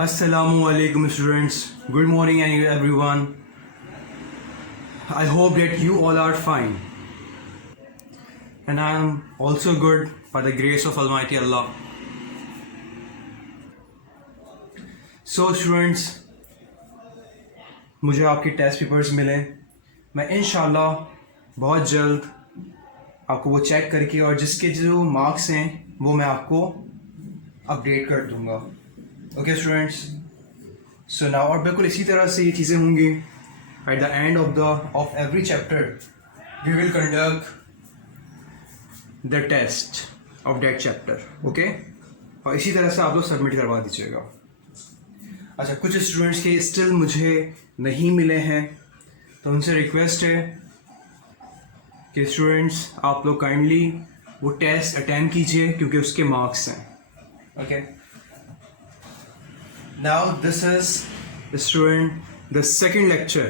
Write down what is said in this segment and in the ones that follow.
Assalamualaikum students. Good morning everyone. I hope that you all are fine. And I am also good by the grace of Almighty Allah. So students, मुझे आपके test papers मिले. मैं इंशाल्लाह बहुत जल्द आपको वो चेक करके और जिसके जो मार्क्स हैं वो मैं आपको अपडेट कर दूंगा. ओके स्टूडेंट्स, सो नाउ और बिल्कुल इसी तरह से ये चीज़ें होंगी. At the end of every chapter we will conduct the test of that chapter. Okay, और इसी तरह से आप लोग सबमिट करवा दीजिएगा. अच्छा, कुछ स्टूडेंट्स के स्टिल मुझे नहीं मिले हैं, तो उनसे रिक्वेस्ट है कि स्टूडेंट्स आप लोग काइंडली वो टेस्ट अटेम्प्ट कीजिए क्योंकि उसके मार्क्स हैं. Okay, now this is the second lecture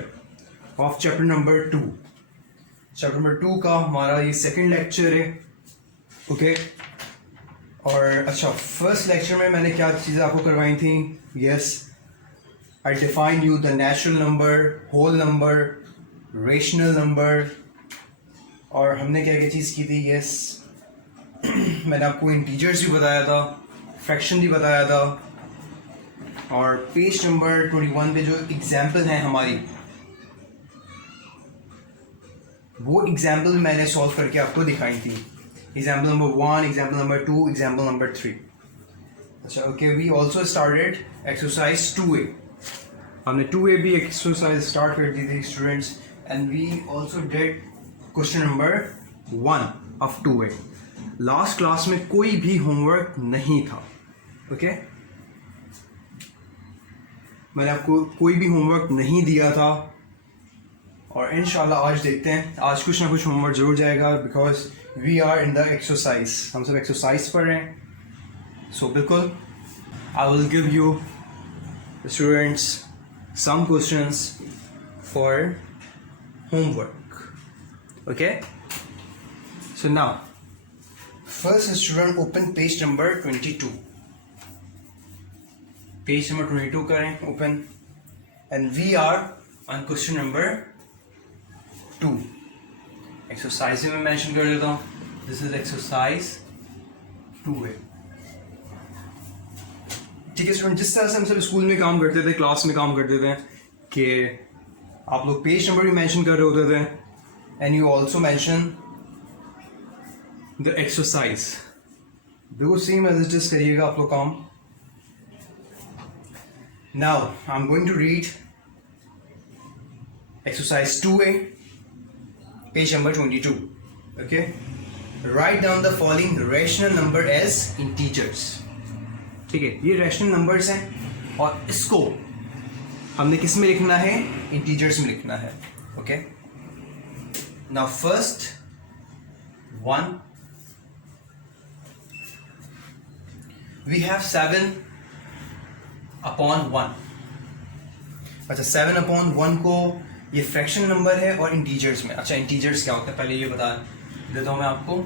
of chapter number 2. chapter number 2 का हमारा ये second lecture है. ओके, और अच्छा, फर्स्ट लेक्चर में मैंने क्या चीज़ें आपको करवाई थी. Yes, I define you the natural number, whole number, rational number, और हमने क्या क्या चीज़ की थी. यस, मैंने आपको इंटीजर्स भी बताया था, फ्रैक्शन भी बताया था, और पेज नंबर 21 पे जो एग्जाम्पल हैं हमारी, वो एग्जाम्पल मैंने सॉल्व करके आपको दिखाई थी. Example number 1, example number 2, example number 3. अच्छा, okay, we also started exercise 2A. हमने 2A भी एक्सरसाइज स्टार्ट कर दी थी students, and we also did question number 1 of 2A. Last class में कोई भी होमवर्क नहीं था. ओके, मैंने आपको कोई भी होमवर्क नहीं दिया था, और इंशाल्लाह आज देखते हैं, आज कुछ ना कुछ होमवर्क जरूर जाएगा because we are in the exercise. हम सब एक्सरसाइज पढ़ रहे हैं. सो बिल्कुल I will give you students some questions for homework. Okay, so now first student open page number 22. Page number 22 करें open, and we are on question number 2. Exercise में mention कर देता हूँ. This is exercise 2A. ठीक है student, जिस तरह से हम सब स्कूल में काम करते थे, क्लास में काम करते थे, कि आप लोग पेज नंबर भी मेंशन कर रहे होते थे, and you also mention the exercise. बिल्कुल सेम एज इट इज करिएगा आप लोग काम. Now I'm going to read exercise 2A, page number 22. Okay, write down the following rational number as integers. ठीक है, ये rational numbers हैं, और इसको हमने किस में लिखना है? इंटीजर्स में लिखना है. Okay, now first 1, we have 7/1. अच्छा, 7/1 को ये फ्रैक्शन नंबर है और इंटीजर्स में. अच्छा, इंटीजर्स क्या होता है पहले ये बता देता हूँ मैं आपको.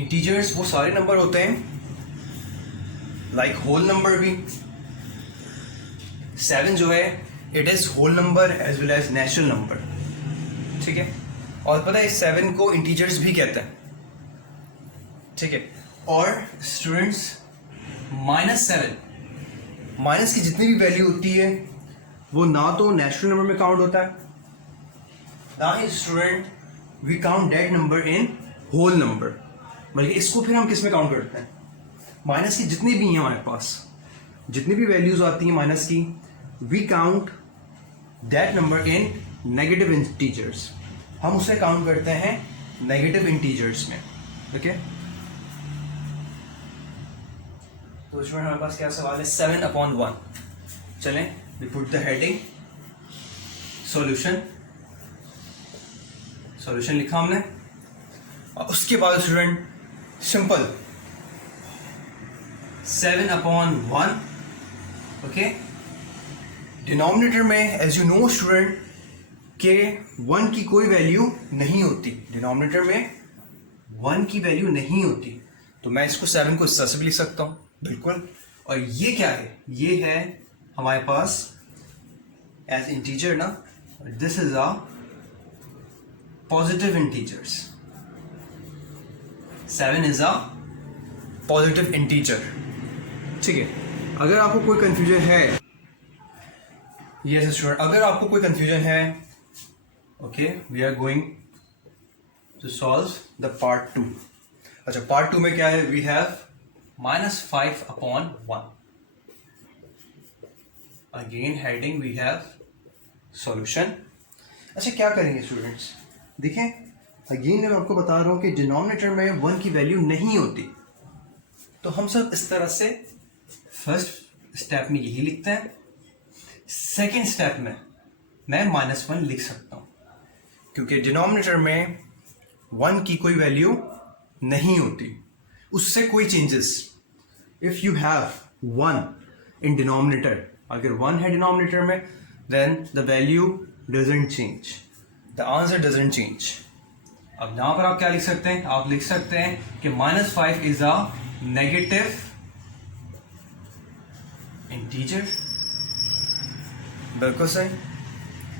इंटीजर्स वो सारे नंबर होते हैं, लाइक होल नंबर भी. 7 जो है it is whole number as well as natural number. ठीक है, और पता है 7 को इंटीजर्स भी कहते हैं. ठीक है, और स्टूडेंट्स -7, माइनस की जितनी भी वैल्यू होती है वो ना तो नेचुरल नंबर में काउंट होता है, ना ही student we count that number in whole number, बल्कि इसको फिर हम किस में काउंट करते हैं? माइनस की जितनी भी हैं हमारे पास, जितनी भी वैल्यूज आती हैं माइनस की, we count that number in negative integers. हम उसे काउंट करते हैं नेगेटिव इंटीजर्स में. ओके, तो स्टूडेंट हमारे पास क्या सवाल है? 7/1. चलें, we put the heading solution. Solution लिखा हमने, और उसके बाद स्टूडेंट सिंपल 7/1. ओके, डिनोमिनेटर में एज यू नो स्टूडेंट के 1 की कोई वैल्यू नहीं होती. डिनोमिनेटर में 1 की वैल्यू नहीं होती, तो मैं इसको 7 को इस तरह से भी लिख सकता हूँ. बिल्कुल। और ये क्या है, ये है हमारे पास एज इंटीजर ना, this is a positive integers. 7 is a positive integer. ठीक है, अगर आपको कोई कंफ्यूजन है, यस स्टूडेंट, अगर आपको कोई कंफ्यूजन है, okay, we are going to solve the part 2। अच्छा, पार्ट 2 में क्या है, we have -5/1। Again heading we have solution. अच्छा, क्या करेंगे स्टूडेंट्स, देखें, अगेन मैं आपको बता रहा हूं कि डिनोमिनेटर में 1 की वैल्यू नहीं होती, तो हम सब इस तरह से फर्स्ट स्टेप में यही लिखते हैं, सेकेंड स्टेप में मैं -1 लिख सकता हूं, क्योंकि डिनोमिनेटर में 1 की कोई वैल्यू नहीं होती, उससे कोई changes. If you have 1 in denominator, अगर 1 है डिनोमिनेटर में, then the value doesn't change, the answer doesn't change. अब यहां पर आप क्या लिख सकते हैं, आप लिख सकते हैं कि -5 इज अ नेगेटिव इंटीजर। बिल्कुल सही,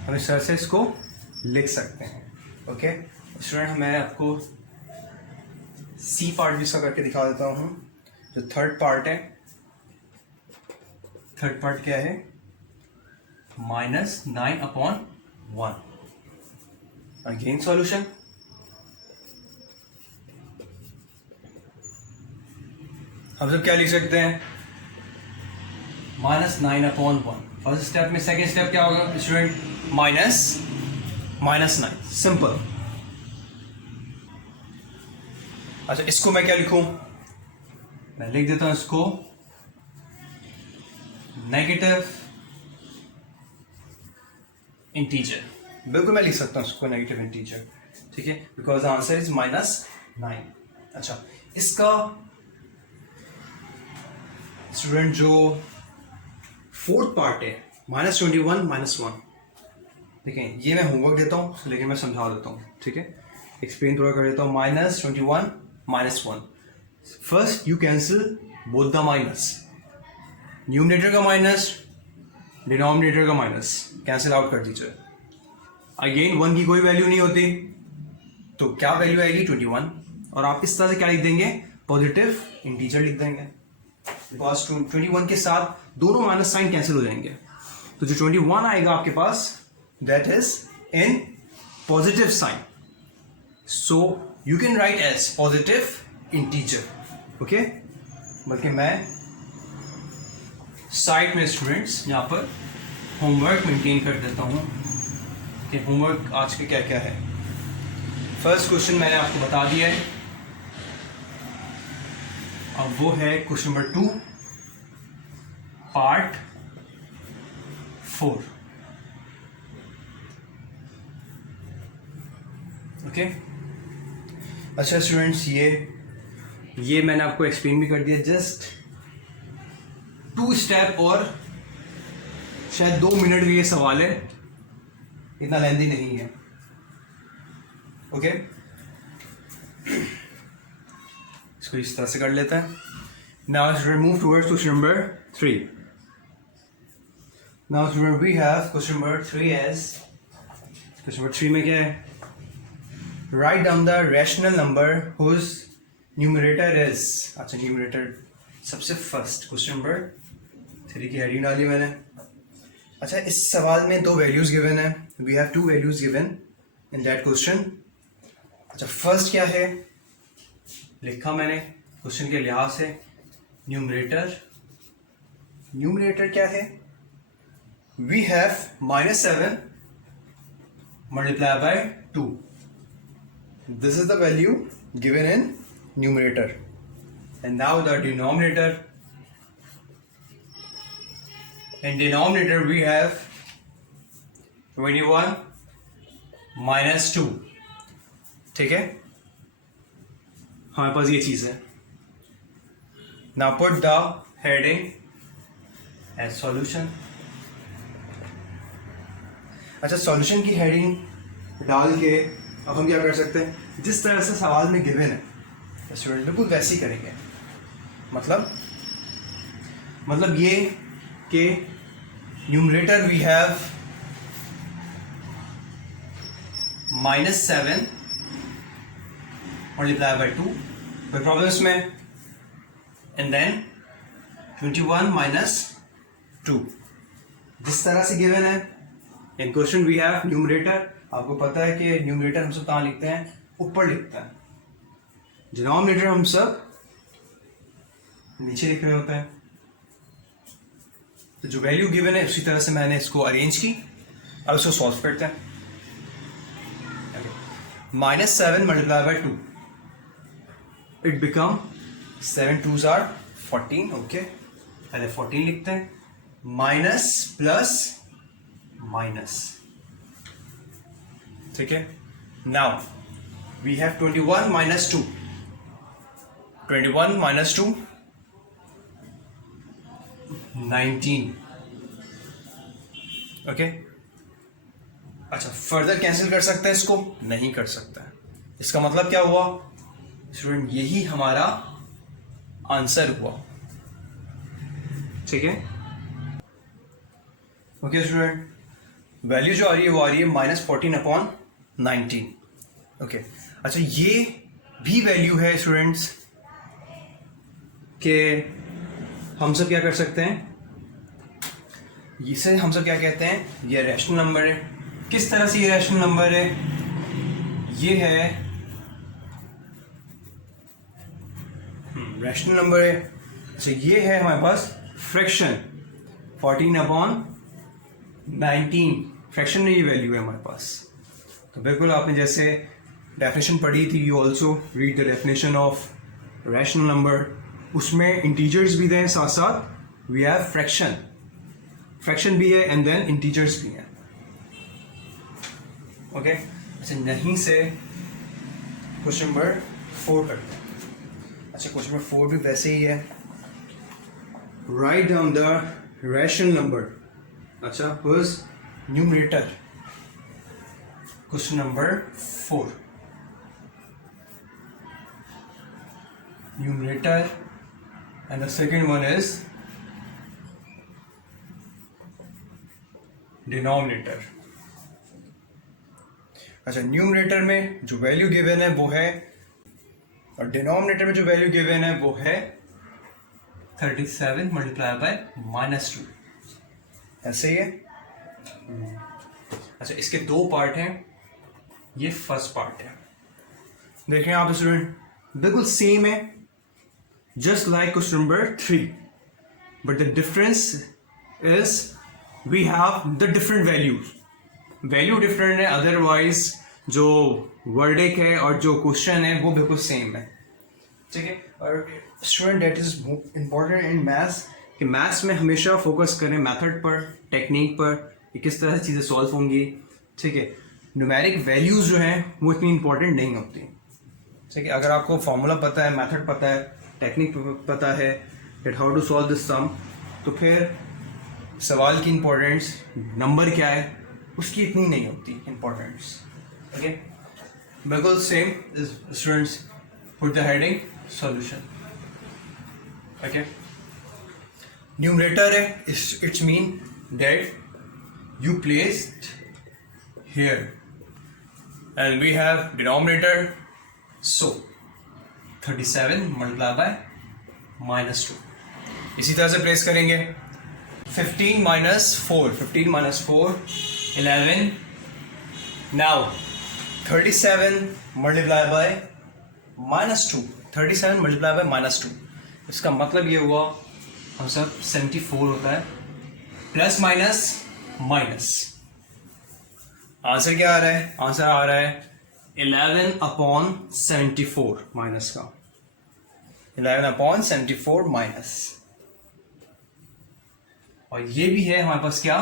हम इस तरह से इसको लिख सकते हैं। ओके स्टूडेंट, मैं आपको सी पार्ट भी इसका करके दिखा देता हूं। जो थर्ड पार्ट है, थर्ड पार्ट क्या है, -9/1। Again solution. हम सब क्या लिख सकते हैं, -9/1 फर्स्ट स्टेप में। सेकेंड स्टेप क्या होगा स्टूडेंट, -9, सिंपल। अच्छा, इसको मैं क्या लिखूं, मैं लिख देता हूं इसको नेगेटिव इंटीजर। बिल्कुल मैं लिख सकता हूं इसको नेगेटिव इंटीजर, ठीक है, बिकॉज द आंसर इज -9। अच्छा, इसका स्टूडेंट जो फोर्थ पार्ट है, -21 -1, देखें, ये मैं होमवर्क देता हूं, लेकिन मैं समझा देता हूं, ठीक है, एक्सप्लेन थोड़ा कर देता हूं। -21 -1, first you cancel both the minus, numerator का माइनस, डिनोमिनेटर का माइनस, कैंसिल आउट कर दीजिए। अगेन 1 की कोई वैल्यू नहीं होती, तो क्या वैल्यू आएगी, 21। और आप इस तरह से क्या लिख देंगे, पॉजिटिव इंटीजर लिख देंगे, बिकॉज 21 के साथ दोनों माइनस साइन कैंसिल हो जाएंगे, तो जो 21 आएगा आपके पास, that is in positive sign, so you can write as positive integer. Okay, बल्कि मैं साइड में स्टूडेंट्स यहां पर होमवर्क मेंटेन कर देता हूं कि होमवर्क आज के क्या क्या है। फर्स्ट क्वेश्चन मैंने आपको बता दिया है, अब वो है क्वेश्चन नंबर 2 पार्ट 4। ओके, अच्छा स्टूडेंट्स, ये मैंने आपको एक्सप्लेन भी कर दिया, जस्ट 2 स्टेप, और शायद 2 मिनट का ये सवाल है, इतना लेंदी नहीं है। ओके, इसको इस तरह से कर लेते हैं। Now student move towards question number 3। Now student we have question number 3 as, question number 3 में क्या है, write down the rational number whose numerator is. अच्छा, न्यूमरेटर सबसे फर्स्ट, क्वेश्चन नंबर 3 की हेडिंग डाली मैंने। अच्छा, इस सवाल में 2 वैल्यूज गिवन है, we have 2 values given in that question. अच्छा, फर्स्ट क्या है, लिखा मैंने क्वेश्चन के लिहाज से, न्यूमरेटर। न्यूमरेटर क्या है, we have -7 multiply by 2, this is the value given in numerator. And now the denominator, in denominator we have 21 -2, ठीक है, हमारे पास ये चीज है। Now put the heading as solution। अच्छा, सॉल्यूशन की हेडिंग डाल के अब हम क्या कर सकते हैं, जिस तरह से सवाल में गिवन है स्टूडेंट बिल्कुल वैसे ही करेंगे। मतलब मतलब ये कि numerator we have -7 multiply by 2, कोई प्रॉब्लम इसमें, एंड देन 21 माइनस 2, जिस तरह से गिवन है इन क्वेश्चन वी हैव न्यूमरेटर, आपको पता है कि न्यूमरेटर हम सब कहाँ लिखते हैं, ऊपर लिखते हैं, डिनोमिनेटर हम सब नीचे लिख रहे होते हैं। तो जो वैल्यू गिवन है उसी तरह से मैंने इसको अरेंज की, अब इसको सॉल्व करते हैं। -7 multiply by 2, it become 7 2s are 14, okay, पहले 14 लिखते हैं, माइनस प्लस माइनस, ठीक है। Now we have 21 minus 2, 21 minus 2 19, okay. अच्छा, फर्दर कैंसिल कर सकते हैं इसको? नहीं कर सकता है। इसका मतलब क्या हुआ स्टूडेंट, यही हमारा आंसर हुआ, ठीक है। ओके स्टूडेंट, वैल्यू जो आ रही है वो आ रही है -14/19, ओके। अच्छा, ये भी वैल्यू है स्टूडेंट्स कि हम सब क्या कर सकते हैं, इसे हम सब क्या कहते हैं, ये रैशनल नंबर है। किस तरह से ये रैशनल नंबर है, ये है रैशनल नंबर है। अच्छा, ये है हमारे पास फ्रैक्शन 14/19, फ्रैक्शन में ये वैल्यू है हमारे पास। तो बिल्कुल आपने जैसे डेफिनेशन पढ़ी थी, you also read the definition of rational number, उसमें इंटीजर्स भी दें, साथ साथ वी हैव फ्रैक्शन, फ्रैक्शन भी है एंड देन इंटीजर्स भी हैं, ओके। अच्छा, नहीं से क्वेश्चन नंबर 4 करते हैं। अच्छा, क्वेश्चन नंबर 4 भी वैसे ही है, write down the rational number. अच्छा, first numerator, question number 4, numerator and the second one is denominator। अच्छा, न्यूमरेटर में जो वैल्यू गिवन है वो है, और डिनोमिनेटर में जो वैल्यू गिवन है वो है 37 मल्टीप्लाई बाय -2, ऐसे ही है। अच्छा, इसके दो पार्ट हैं, ये फर्स्ट पार्ट है, देखें आप स्टूडेंट, बिल्कुल सेम है, just like question number 3, but the difference is we have the different values, value different है, otherwise जो वर्डिक है और जो क्वेश्चन है वो बिल्कुल सेम है, ठीक है। और student that is important in maths कि मैथ्स में हमेशा फोकस करें मेथड पर, टेक्निक पर, कि किस तरह से चीज़ें सॉल्व होंगी, ठीक है। न्यूमेरिक वैल्यूज जो हैं वो इतनी इंपॉर्टेंट नहीं होती, ठीक है। अगर आपको फॉर्मूला पता है, मेथड पता है, टेक्निक पता है that how to solve this sum, तो फिर सवाल की इम्पोर्टेंस, नंबर क्या है, उसकी इतनी नहीं होती इम्पोर्टेंस, ओके। बिल्कुल same students, put the heading solution, okay. Numerator है, it's mean that you placed here and we have denominator, so 37 multiply by -2, इसी तरह से प्लेस करेंगे। 15 minus 4, 15 minus 4 11, now 37 multiply by -2, 37 multiply by -2, इसका मतलब ये हुआ हम सब 74 होता है, प्लस माइनस माइनस, आंसर क्या आ रहा है, आंसर आ रहा है 11/74 माइनस का, 11/74 माइनस, और ये भी है हमारे पास क्या,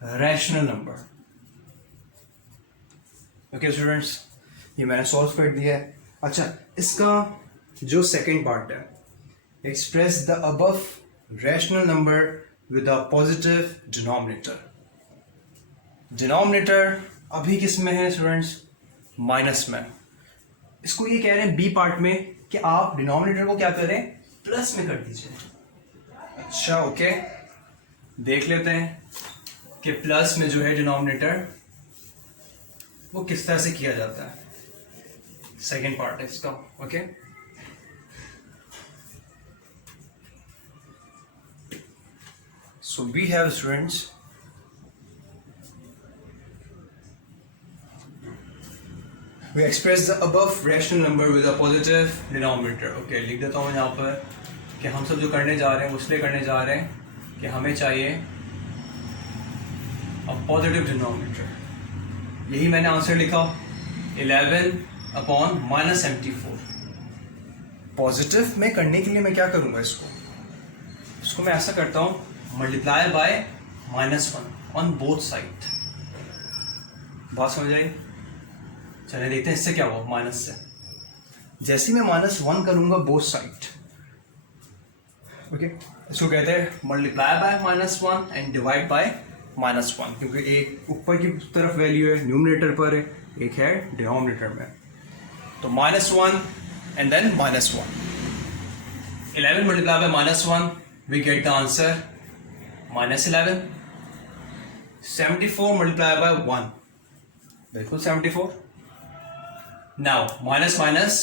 रैशनल नंबर, ओके स्टूडेंट्स, ये मैंने सॉल्व कर दिया है। अच्छा, इसका जो सेकंड पार्ट है, express the above rational number with a positive denominator. Denominator अभी किस में है स्टूडेंट्स, माइनस में। इसको ये कह रहे हैं बी पार्ट में कि आप डिनोमिनेटर को क्या करें, प्लस में कर दीजिए। अच्छा ओके, देख लेते हैं कि प्लस में जो है डिनोमिनेटर वो किस तरह से किया जाता है। सेकेंड पार्ट है इसका। Okay, so we have students, we express the above rational number with a positive denominator. Okay, लिख देता हूँ यहाँ पर कि हम सब जो करने जा रहे हैं उसलिए करने जा रहे हैं कि हमें चाहिए a positive denominator। यही मैंने आंसर लिखा 11/-74। पॉजिटिव में करने के लिए मैं क्या करूँगा, इसको मैं ऐसा करता हूँ, multiply by -1 on both side. बात समझ आई? चलिए देखते हैं इससे क्या हुआ। माइनस से जैसे मैं -1 करूंगा बोथ साइड, ओके, इसको कहते हैं multiply by -1 and divide by -1, क्योंकि एक ऊपर की तरफ वैल्यू है न्यूमरेटर पर है, एक है डिनोमिनेटर में। तो -1 and then -1, 11 multiply by -1 we get the answer -11। 74 multiply by 1, बिल्कुल 74। Now minus minus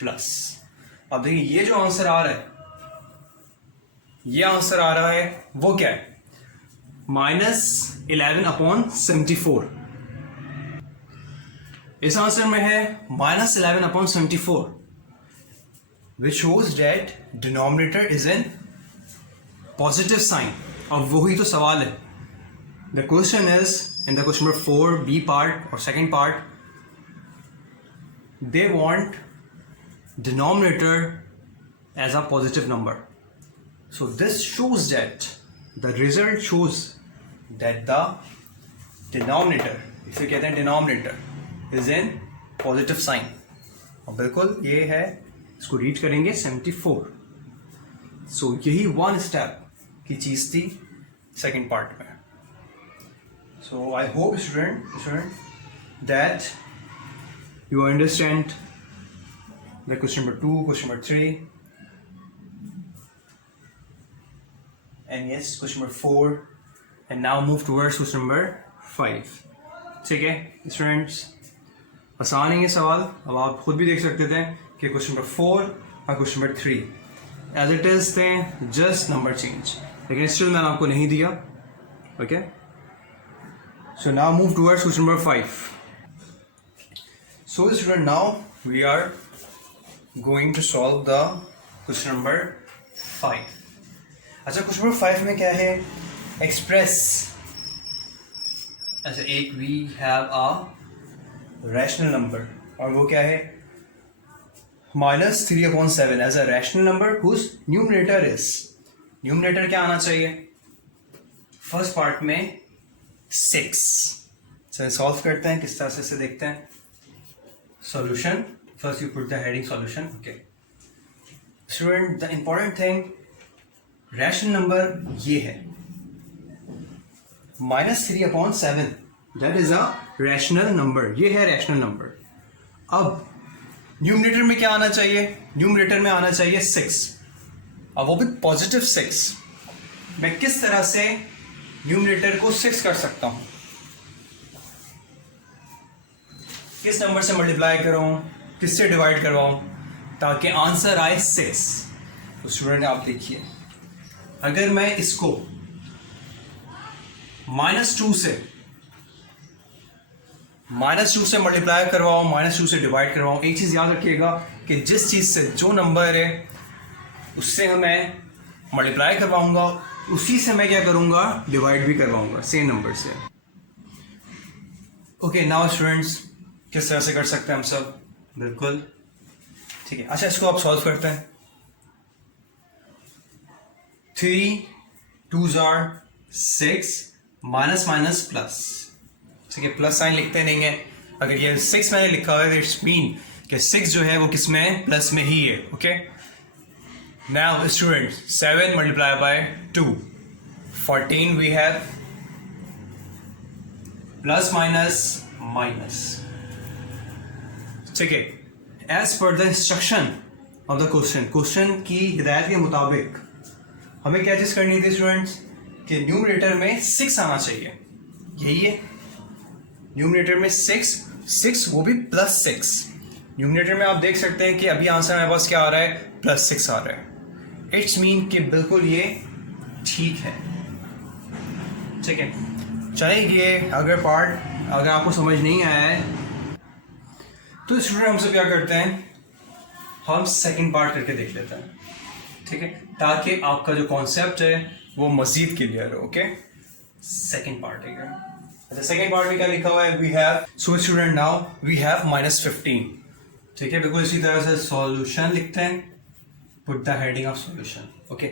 plus. अब देखिए ये जो आंसर आ रहा है, ये आंसर आ रहा है वो क्या है, -11/74। इस आंसर में है -11/74, which shows that denominator is in positive sign. अब वही तो सवाल है। The question is in the question number 4 B part और second part, they want denominator as a positive number. So this shows that the result shows that the denominator, इसे कहते हैं denominator, is in positive sign। और बिल्कुल ये है, इसको read करेंगे 74। So यही वन स्टेप की चीज थी सेकेंड पार्ट में। So I hope student that you understand the question number 2, question number 3, and yes, question number 4, and now move towards question number 5। ठीक है स्टूडेंट्स, आसान है ये सवाल। अब आप खुद भी देख सकते थे कि क्वेश्चन नंबर 4 और क्वेश्चन नंबर 3 एज इट इज थे, जस्ट नंबर चेंज, लेकिन स्टिल मैंने आपको नहीं दिया। Okay, so now move towards question number 5। So student, now we are going to solve the question number 5। अच्छा, क्वेश्चन नंबर 5 में क्या है, एक्सप्रेस। अच्छा, एक we have a rational number, और वो क्या है -3/7 as a rational number whose numerator is, numerator क्या आना चाहिए फर्स्ट पार्ट में 6। चलिए सॉल्व करते हैं, किस तरह से देखते हैं। Solution, first you put the heading solution। okay, student, the important thing, rational number ये है -3/7, that is a rational number, ये है rational number। अब न्यूमरेटर में क्या आना चाहिए, न्यूमरेटर में आना चाहिए 6, अब वो भी पॉजिटिव 6। मैं किस तरह से न्यूमरेटर को 6 कर सकता हूं, किस नंबर से मल्टीप्लाई कराऊं, किससे डिवाइड करवाऊं ताकि आंसर आए 6। तो स्टूडेंट आप देखिए, अगर मैं इसको -2 से मल्टीप्लाई करवाऊं, -2 से डिवाइड करवाऊं, एक चीज याद रखिएगा कि जिस चीज से जो नंबर है उससे मैं मल्टीप्लाई करवाऊंगा, उसी से मैं क्या करूंगा, डिवाइड भी करवाऊंगा सेम नंबर से। ओके, नाउ स्टूडेंट्स, किस तरह से कर सकते हैं हम सब, बिल्कुल ठीक है। अच्छा, इसको आप सॉल्व करते हैं। 3 2s are 6, minus minus plus, ठीक है, प्लस साइन लिखते नहीं है। अगर ये 6 मैंने लिखा है, इट्स मीन कि 6 जो है वो किस में, प्लस में ही है। Okay, now student, 7 multiply by 2, 14 we have, plus minus minus, ठीक है। As per the instruction of the question, question की हिदायत के मुताबिक हमें क्या चीज़ करनी थी स्टूडेंट्स कि न्यूमरेटर में 6 आना चाहिए, यही है न्यूमरेटर में 6 वो भी +6। न्यूमरेटर में आप देख सकते हैं कि अभी आंसर हमारे पास क्या आ रहा है, +6 आ रहा है। इट्स मीन कि बिल्कुल ये ठीक है, ठीक है। चलिए ये अगर आपको समझ नहीं आया है तो स्टूडेंट हमसे क्या करते हैं, हम सेकंड पार्ट करके देख लेते हैं, ठीक है, ताकि आपका जो कॉन्सेप्ट है वो मजीद क्लियर हो। ओके, सेकंड पार्ट है। अच्छा, सेकंड पार्ट में क्या लिखा हुआ है, we have, so student now we have -15, ठीक है। बिल्कुल इसी तरह से सॉल्यूशन लिखते हैं, put the heading of solution. Okay,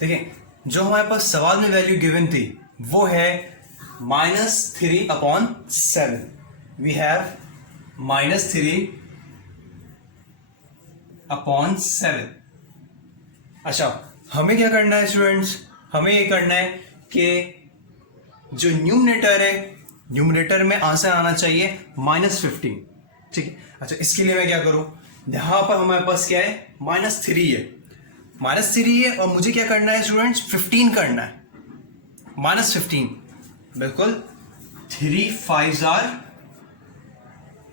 देखिए जो हमारे पास सवाल में वैल्यू गिवन थी वो है -3/7। We have -3/7। अच्छा, हमें क्या करना है स्टूडेंट्स, हमें ये करना है कि जो न्यूमरेटर है, न्यूमरेटर में आंसर आना चाहिए -15, ठीक है। अच्छा, इसके लिए मैं क्या करूं, यहां पर हमारे पास क्या है, -3 है, -3 है, और मुझे क्या करना है स्टूडेंट्स, 15 करना है, -15, बिल्कुल 3 5s are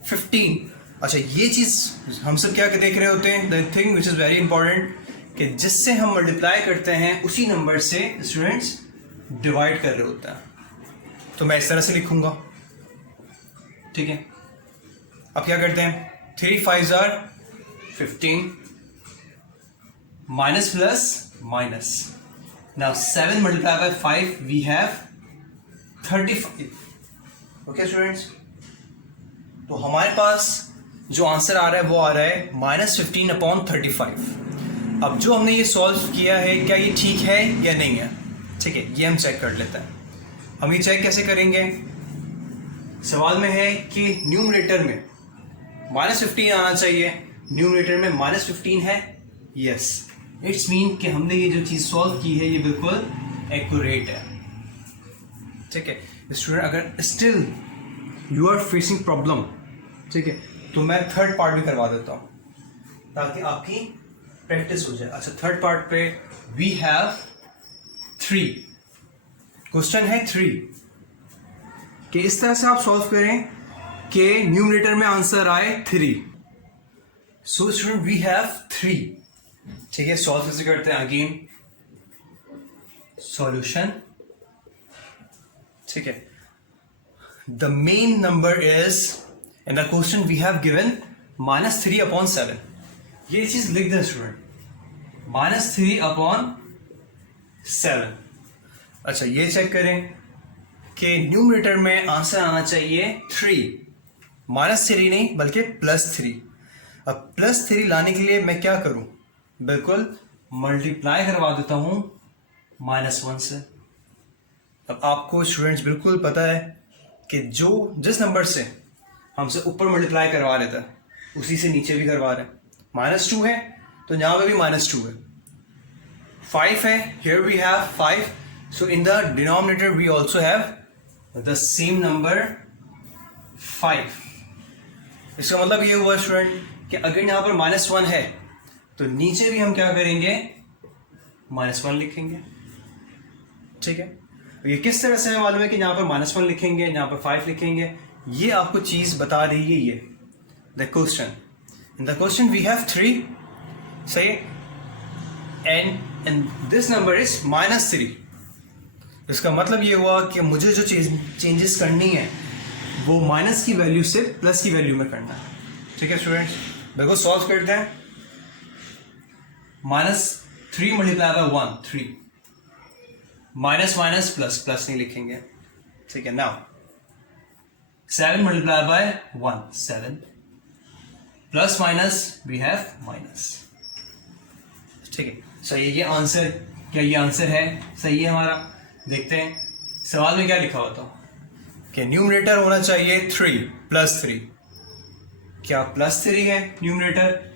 15। अच्छा, ये चीज हम सब क्या देख रहे होते हैं, the thing which is very important, कि जिससे हम मल्टीप्लाई करते हैं उसी नंबर से स्टूडेंट्स डिवाइड कर रहे होते हैं। तो मैं इस तरह से लिखूंगा, ठीक है। अब क्या करते हैं, 3 5s are 15, minus plus minus. Now 7 multiplied by 5 we have 35. Okay students, तो हमारे पास जो आंसर आ रहा है वो आ रहा है -15/35। अब जो हमने ये सॉल्व किया है, क्या ये ठीक है या नहीं है, ठीक है, ये हम चेक कर लेते हैं। हम ये चेक कैसे करेंगे, सवाल में है कि न्यूमरेटर में -15 आना चाहिए, न्यूमरेटर में -15 है, यस, इट्स मीन कि हमने ये जो चीज़ सॉल्व की है ये बिल्कुल एक्यूरेट है, ठीक है। स्टूडेंट अगर still you are facing problem, ठीक है, तो मैं थर्ड पार्ट भी करवा देता हूँ ताकि आपकी प्रैक्टिस हो जाए। अच्छा, थर्ड पार्ट पे वी हैव 3, क्वेश्चन है 3 कि इस तरह से आप सॉल्व करें कि न्यूमरेटर में आंसर आए 3। सो स्टूडेंट वी हैव 3, ठीक है। सॉल्व कैसे करते हैं, अगेन सॉल्यूशन, ठीक है। The main number is in the question we have given -3/7। ये चीज लिख दें स्टूडेंट, -3/7। अच्छा, ये चेक करें कि न्यूमरेटर में आंसर आना चाहिए 3, -3 नहीं बल्कि +3। अब +3 लाने के लिए मैं क्या करूं, बिल्कुल मल्टीप्लाई करवा देता हूं -1 से। अब आपको स्टूडेंट्स बिल्कुल पता है कि जिस नंबर से हमसे ऊपर मल्टीप्लाई करवा रहे थे उसी से नीचे भी करवा रहे हैं। -2 है तो यहाँ पे भी -2 है, 5 है, here we have 5, so in the denominator we also have the same number 5। इसका मतलब ये हुआ स्टूडेंट कि अगर यहाँ पर -1 है तो नीचे भी हम क्या करेंगे, -1 लिखेंगे, ठीक है। ये किस तरह से मालूम है कि यहाँ पर -1 लिखेंगे, यहाँ पर 5 लिखेंगे, ये आपको चीज बता रही है ये the question. In the question we have 3, सही, एंड दिस नंबर इज -3। इसका मतलब ये हुआ कि मुझे जो चेंजेस करनी है वो माइनस की वैल्यू से प्लस की वैल्यू में करना है, ठीक है स्टूडेंट्स। बिल्कुल सॉल्व करते हैं, -3 multiply by 1 3, minus minus plus, plus नहीं लिखेंगे, ठीक है। Now 7 multiply by 1 7, plus minus we have minus, ठीक है। सही है ये आंसर, क्या ये आंसर है, सही है हमारा। देखते हैं सवाल में क्या लिखा होता कि न्यूमरेटर होना चाहिए 3 +3। क्या +3 है numerator,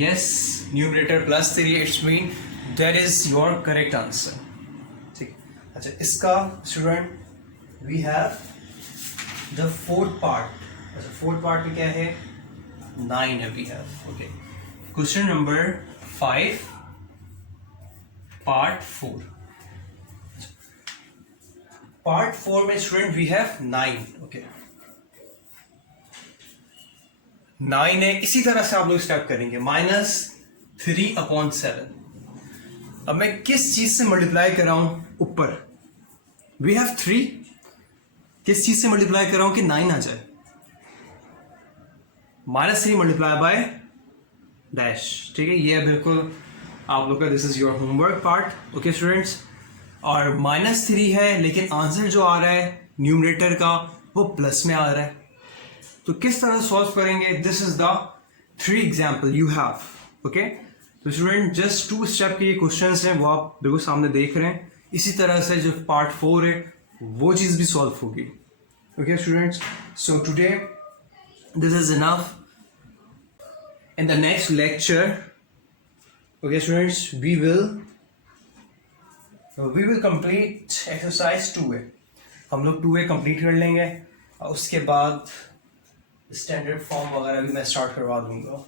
yes, numerator +3, it's mean that is your correct answer, ठीक। अच्छा, इसका student we have the fourth part. अच्छा, फोर्थ पार्ट में क्या है, 9 है we have, okay. Question number 5 part 4। Part 4 में स्टूडेंट वी हैव 9। ओके 9 है। इसी तरह से आप लोग स्टेप करेंगे -3/7। अब मैं किस चीज से मल्टीप्लाई कर रहा हूं? ऊपर वी हैव 3, किस चीज से मल्टीप्लाई कर रहा हूं कि 9 आ जाए? -3 मल्टीप्लाई बाय डैश। ठीक है, ये बिल्कुल आप लोग का this is your homework part. Okay students, और -3 है लेकिन आंसर जो आ रहा है न्यूमरेटर का वो प्लस में आ रहा है, तो किस तरह सॉल्व करेंगे? This is the 3 example you have. Okay, तो स्टूडेंट जस्ट 2 स्टेप के ये क्वेश्चन हैं, वो आप बिल्कुल सामने देख रहे हैं। इसी तरह से जो पार्ट 4 है वो चीज़ भी सॉल्व होगी। Okay students, so today this is enough. In the next lecture, okay students, we will complete exercise 2A। हम लोग 2A कंप्लीट कर लेंगे और उसके बाद स्टैंडर्ड फॉर्म वगैरह भी मैं स्टार्ट करवा दूंगा।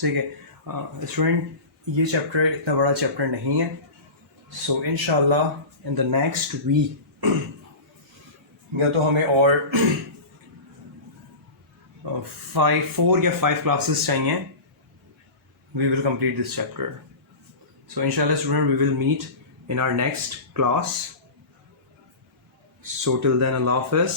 ठीक है स्टूडेंट, ये चैप्टर इतना बड़ा चैप्टर नहीं है, सो इंशाल्लाह इन द नेक्स्ट वीक या तो हमें और 4 या 5 क्लासेस चाहिए। We will complete this chapter. So इंशाल्लाह student, we will meet in our next class. So till then, Allah Hafiz.